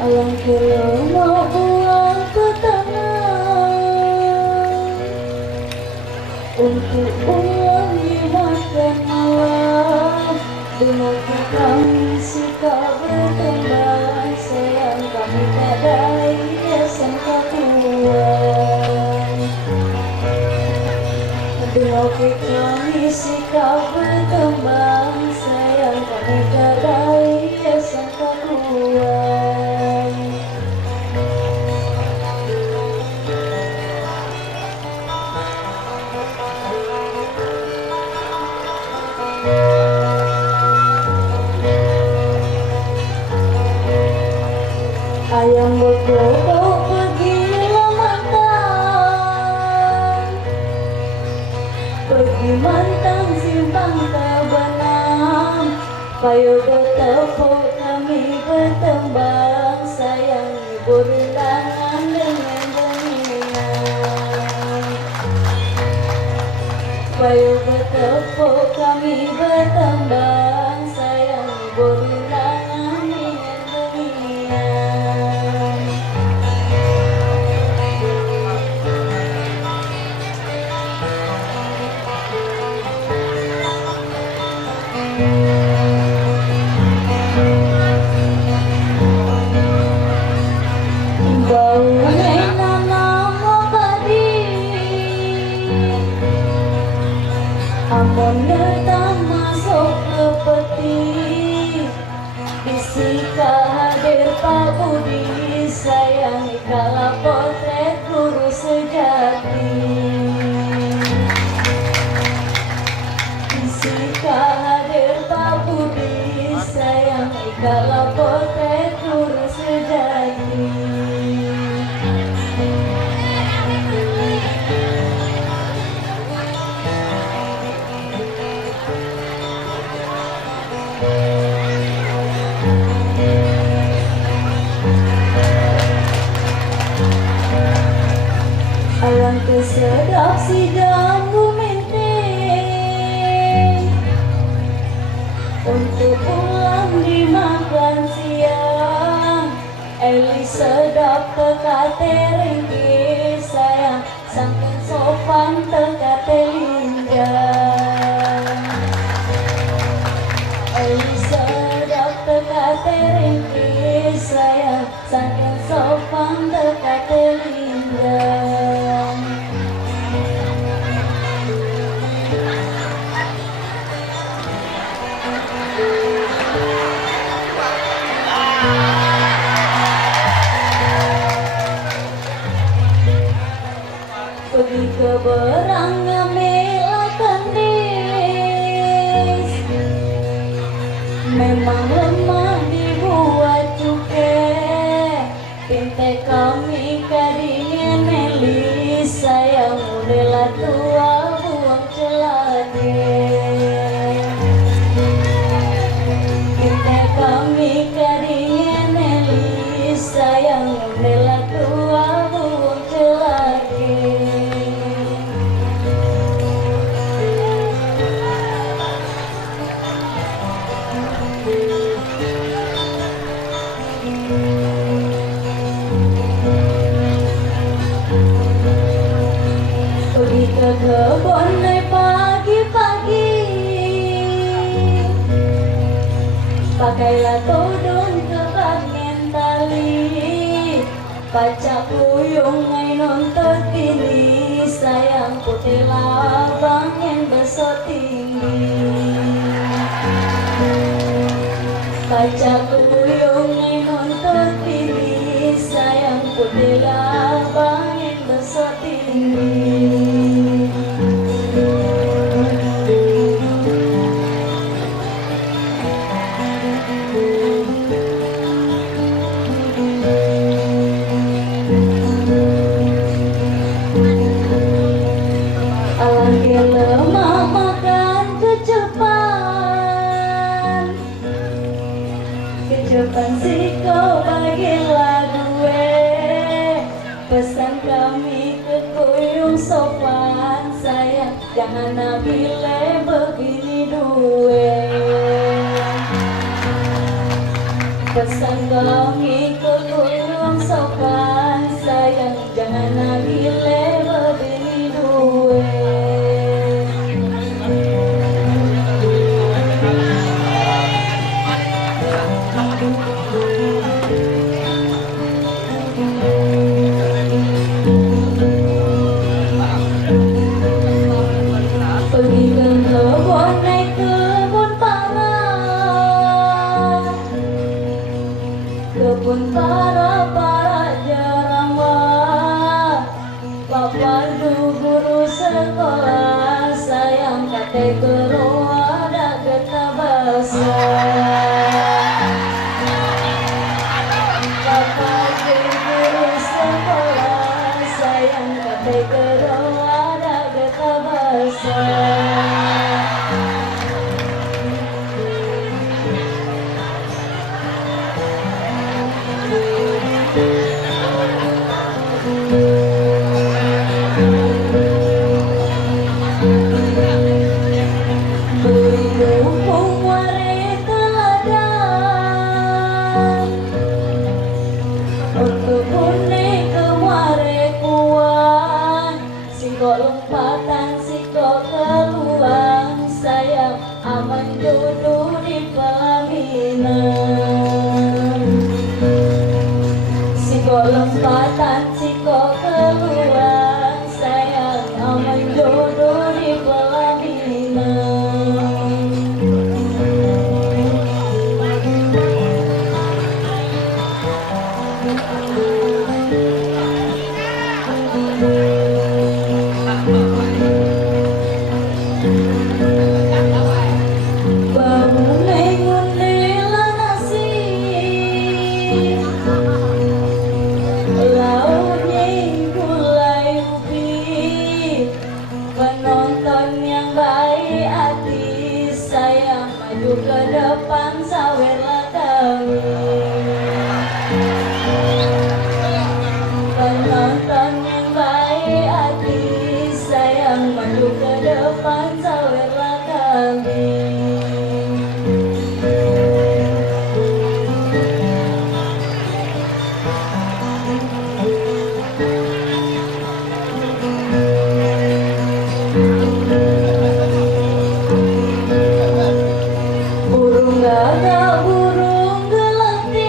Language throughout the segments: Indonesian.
Alang kilo mau buang ke tanah untuk uang dimakan malam. Dengan kami suka berteman, sayang kami kadai yayasan kapuan. Dengan kami suka berteman, sayang kami kadai yayasan kapuan. Ayam berkokok pergi lamatan, pergi mantang simpang tabanam. Payo bertepuk kami bertembang, sayang berundangan dengan demian. Payo bertepuk kami bertembang, sayang berundangan dengan demian. Bau nama padi, amun datang masuk ke peti, bisika hadir Pak Budi, sayang kala potret guru sejati. Bisika hadir Pak Budi, sayang kala potret guru sejati. Alangkah sedap si jamu menting untuk pulang dimakan siang. Eli sedap tekate ringkih, sayang saking sopan tekate linjang. Eli sedap tekate ringkih, sayang saking sopan tekate linjang. Pergi ke berang ngambil kendis, memang lemah dibuat cukai. Pintai kami kadingin melis, sayang rela tua buang celade. Pintai kami kadingin melis, sayang rela tua buang celade. Pergi ke kebun dari pagi-pagi, pakailah tudung kerangen tali, baca kuyung ngai nonton tini, sayang putih labang yang besar tinggi. Baca kuyung ngai nonton tini, sayang putih labang yang besar tinggi. Alangkah lemah makan kecupan, kecupan si kau bagilah gue. Pesan kami ke kuyung sopan, sayang jangan nabile begini duwe. Pesan kami ke gunung sopan, sayang jangan lagi lewat ini duwe. Pergi ke kebun, naik kebun parah, kebun para jeramah. Bapak guru sekolah, sayang kate guru ada geta basa. Bapak guru sekolah, sayang kate guru ada geta basa. Berhubung warita dan untuk kuning kemare kuat, singkok lompatan singkok keluang, sayang aman duduk di pelaminan. Singkok lompatan singkok keluang, sayang aman duduk di pelaminan. Penonton yang baik hati, sayang maju ke depan sawerlah kami. Penonton yang baik hati, sayang maju ke depan sawerlah kami. Burung gagak burung gelatik,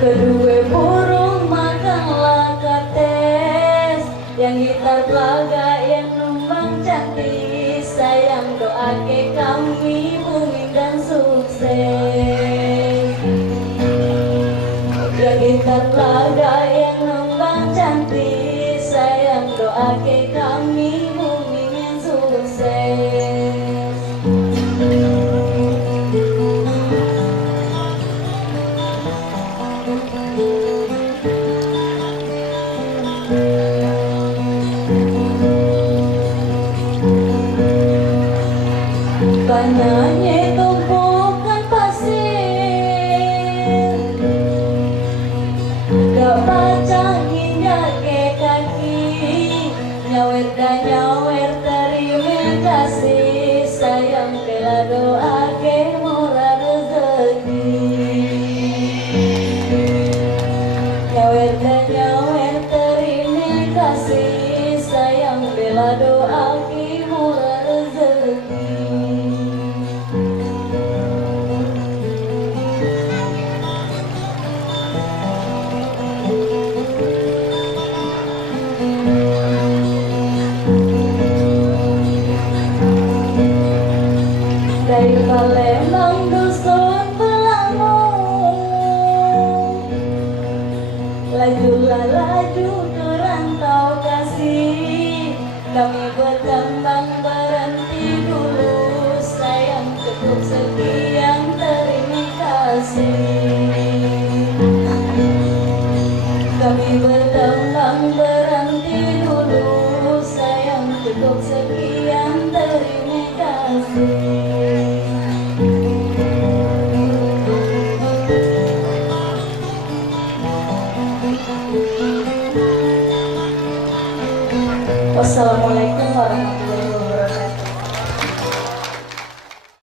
kedua burung makanlah kates, yang gitar laga yang numbang cantik, sayang doake kami bumi dan sukses. Yang gitar laga yang numbang cantik, sayang doake kami bumi dan sukses. Banyaknya tumpukan pasir, gak pacang hingga ke kaki, nyawer dan nyawer terima kasih, sayang bela doa ke murah rezeki. Nyawer dan nyawer terima kasih, sayang bela doa ke murah rezeki. Dari Palembang dusun Belangung, lajulah laju ke rantau kasih, kami berkembang berhenti dulu, sayang cukup sekian.